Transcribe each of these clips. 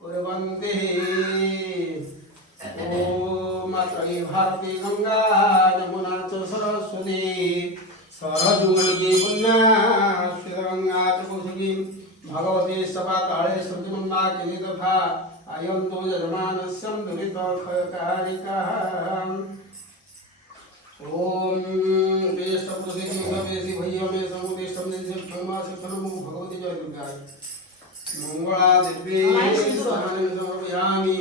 कुर्वन्ति ॐ त्रयी भारती गंगा यमुना च सरस्वती सरजुगणिकी पुण्या श्रीगंगा च कौसुकी भगवती सपाताले श्रुतिमन्दाकिनी तथा अयन्तो यजमानस्यं दुरितक्षयकारिकाः ओम देश प्रसिद्धि भवेसी भैया में समुदेश समझे से ब्रह्मा से परम भगवती जय दुर्गा मंगला दिव्ये समानं समर्पयामि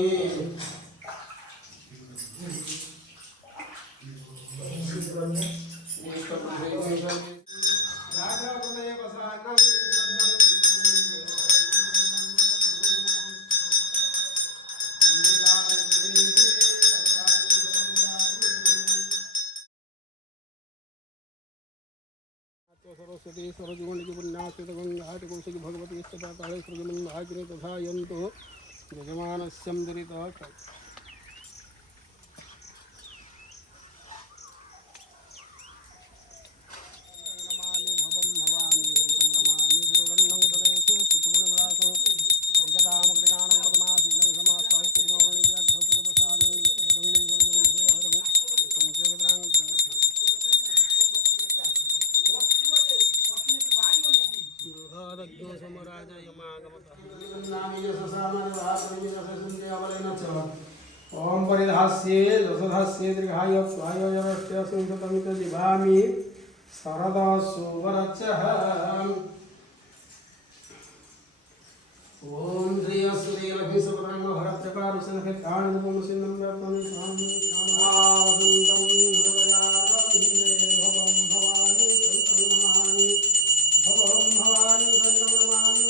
सरस्वती सरजुगणिकी पुण्याश्रित गंगा कौशिकी भगवती सपाताले श्रीमन्दाकिनी तथा यन्तो यजमानस्यं दुरितः ओम परिधास्ये दशधास्ये दीर्घाय स्वाय जरष्य संसतमित दिवामि शरद सुवरचः ओम श्री अस्ति लक्ष्मी सुब्रह्म भरत प्रकार संखे काण रूपम सिन्नम व्यापन स्वाम वसंतम हृदयारविंदे भवम भवानी संतम नमामि भवम भवानी संतम नमामि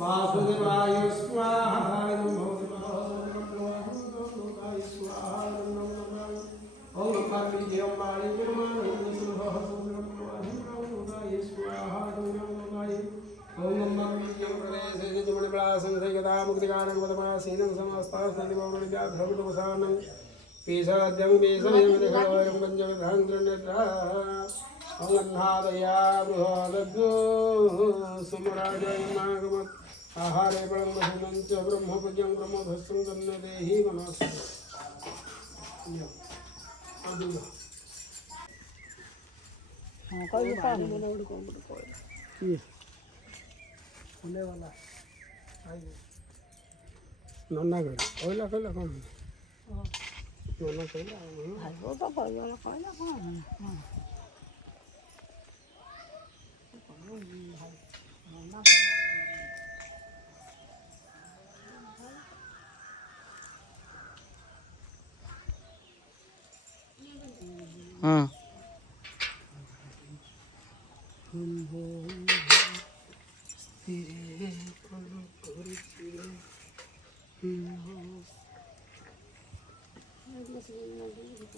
वासुदेवाय स्वाहा ओम पार्वती देव बाणी परमानंद सुभः सुब्रह्मण्य स्वाहा ओम नमः विद्यं प्रदेशे जमणिबला संसयगदा मुक्तिकारणं वदमासीनं समस्तास्तदिवरणिव्याघ्रवसानं पेशाद्यं पेशमेव देखवरं पञ्चविभ्रान्तिर्नेत्रा अंगन्नादया बृहदग्नो सुमराजय मागमत् आहारे बलं महिमं च ब्रह्मपूज्यं ब्रह्मभस्तं तन्नदेहि मनः कोई काम नहीं कोई होने वाला आई नन्ना कर ओला कला कौन नन्ना कला हां वो तो कोई वाला कौन हाँ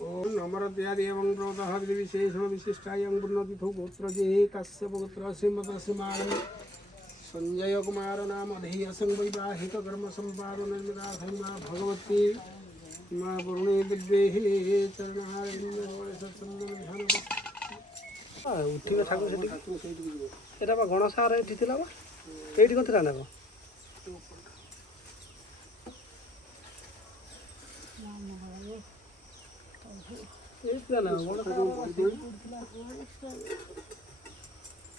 ओम नमरद्यादि एवं प्रोतः विशेषो विशिष्टायं पुण्यतिथौ गोत्रजे कस्य पुत्रस्य मतस्मानं संजय कुमार नाम अधीयसं वैवाहिक कर्म संपादन निर्मितार्थं मां भगवती मां पूर्णे दिव्ये चरणारविंद सत्संगम ध्यान उठिबे ठाकुर सेठी एटा बा गणसार एठी थिला बा एठी कोथरा ना एक ना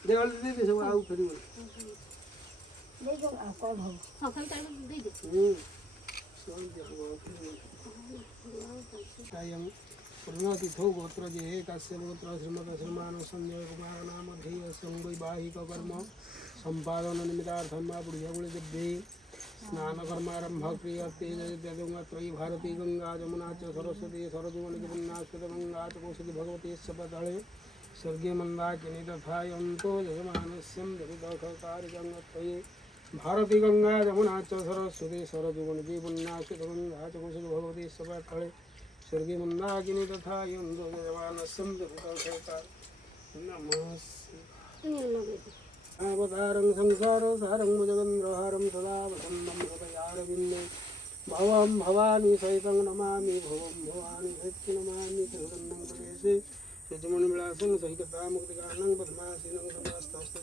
देवल दे दे सब आउ करी देखो आ कौन हो सकाल टाइम दे दे सोन दे कायम पुण्यतिथौ गोत्रजे कस्य गोत्र श्रीमतश्रीमान् संजयकुमार नाम धीयसं वैवाहिककर्म सम्पादननिमित्तार्थं वा पुण्यगुणदिव्ये स्नानकर्मारम्भ क्रियते यद्यदुङ्गत्रयी भारती गंगा जमुना च सरस्वती सरजुवनिगङ्गा च कौसली भगवती सपदळे स्वर्गे मन्दाकिनी तथा यन्तो यजमानस्यं जगदखकारिगङ्गत्रये भारती गंगा जमुना च सरस्वती सरजुवनिगी पुण्यगङ्गा च कौसली भगवती सपदळे स्वर्गे मन्दाकिनी तथा यन्तो यजमानस्यं जगदखकारि नमः अवतारं संसारसारं भुजगन्धहारं सदा वसन्तं हृदयारविन्दे भवं भवानी सहितं नमामि भवं भवानी सहितं नमामि त्रिगुणं प्रदेशे यजमानविलासं सहिततामुक्तिकारणं पद्मासीनं समस्तस्तु